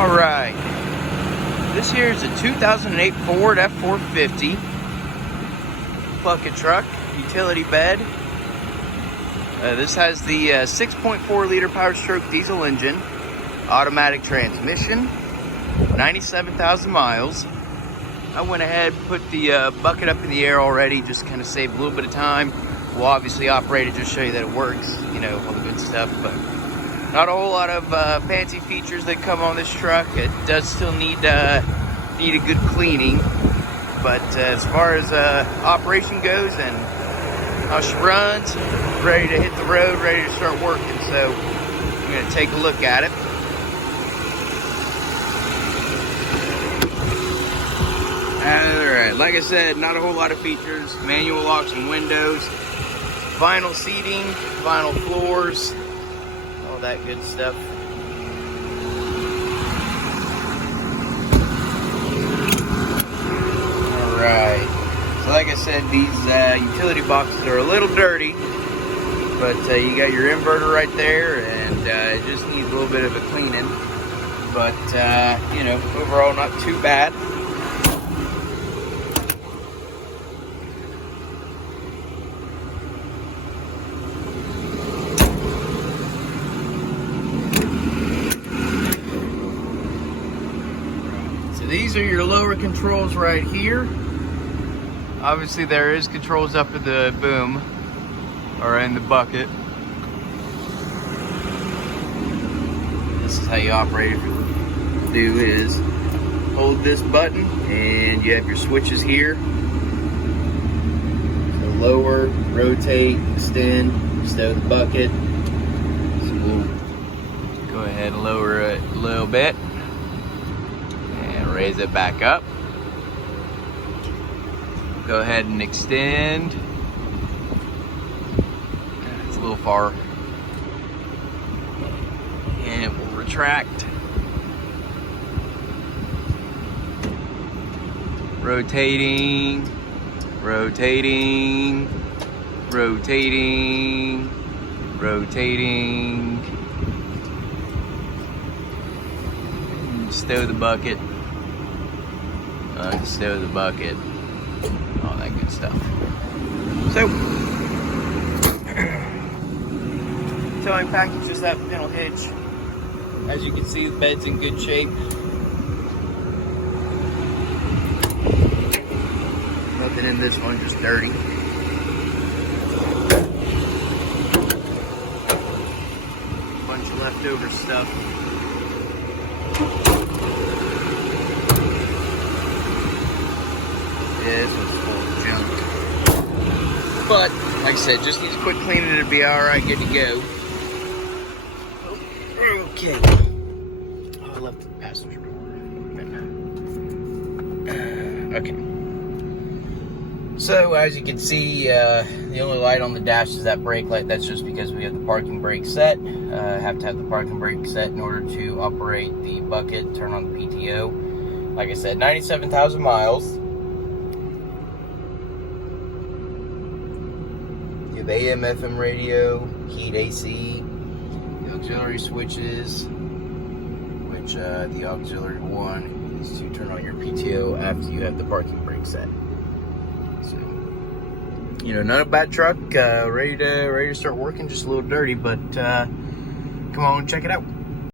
Alright, this here is a 2008 Ford F-450 bucket truck, utility bed. This has the 6.4 liter Powerstroke Diesel engine, automatic transmission, 97,000 miles. I went ahead and put the bucket up in the air already, just kind of save a little bit of time. We'll obviously operate it, just show you that it works, you know, all the good stuff, but not a whole lot of fancy features that come on this truck. It does still need a good cleaning, but as far as operation goes and how she runs, ready to hit the road, ready to start working. So I'm going to take a look at it. Alright, like I said, not a whole lot of features. Manual locks and windows, vinyl seating, vinyl floors, all that good stuff. Alright, so like I said, these utility boxes are a little dirty, but you got your inverter right there, and it just needs a little bit of a cleaning. But, you know, overall not too bad. These are your lower controls right here. Obviously there is controls up in the boom or in the bucket. This is how you operate it. Do is hold this button and you have your switches here. So lower, rotate, extend, stow the bucket. So we'll go ahead and lower it a little bit. Raise it back up. Go ahead and extend. It's a little far. And it will retract. Rotating, rotating, rotating, rotating. Stow the bucket. Stow the bucket, all that good stuff. So, towing package is that panel hitch. As you can see, the bed's in good shape. Nothing in this one, just dirty. Bunch of leftover stuff. Yeah, this one's full of junk. But, like I said, just needs a quick cleaning to be alright, good to go. Okay. Oh, I left the passenger door. Okay. So, as you can see, the only light on the dash is that brake light. That's just because we have the parking brake set. Have to have the parking brake set in order to operate the bucket, turn on the PTO. Like I said, 97,000 miles. You have AM, FM radio, heat, AC, the auxiliary switches, which the auxiliary one is to turn on your PTO after you have the parking brake set. So, you know, not a bad truck, ready to start working, just a little dirty, but come on and check it out.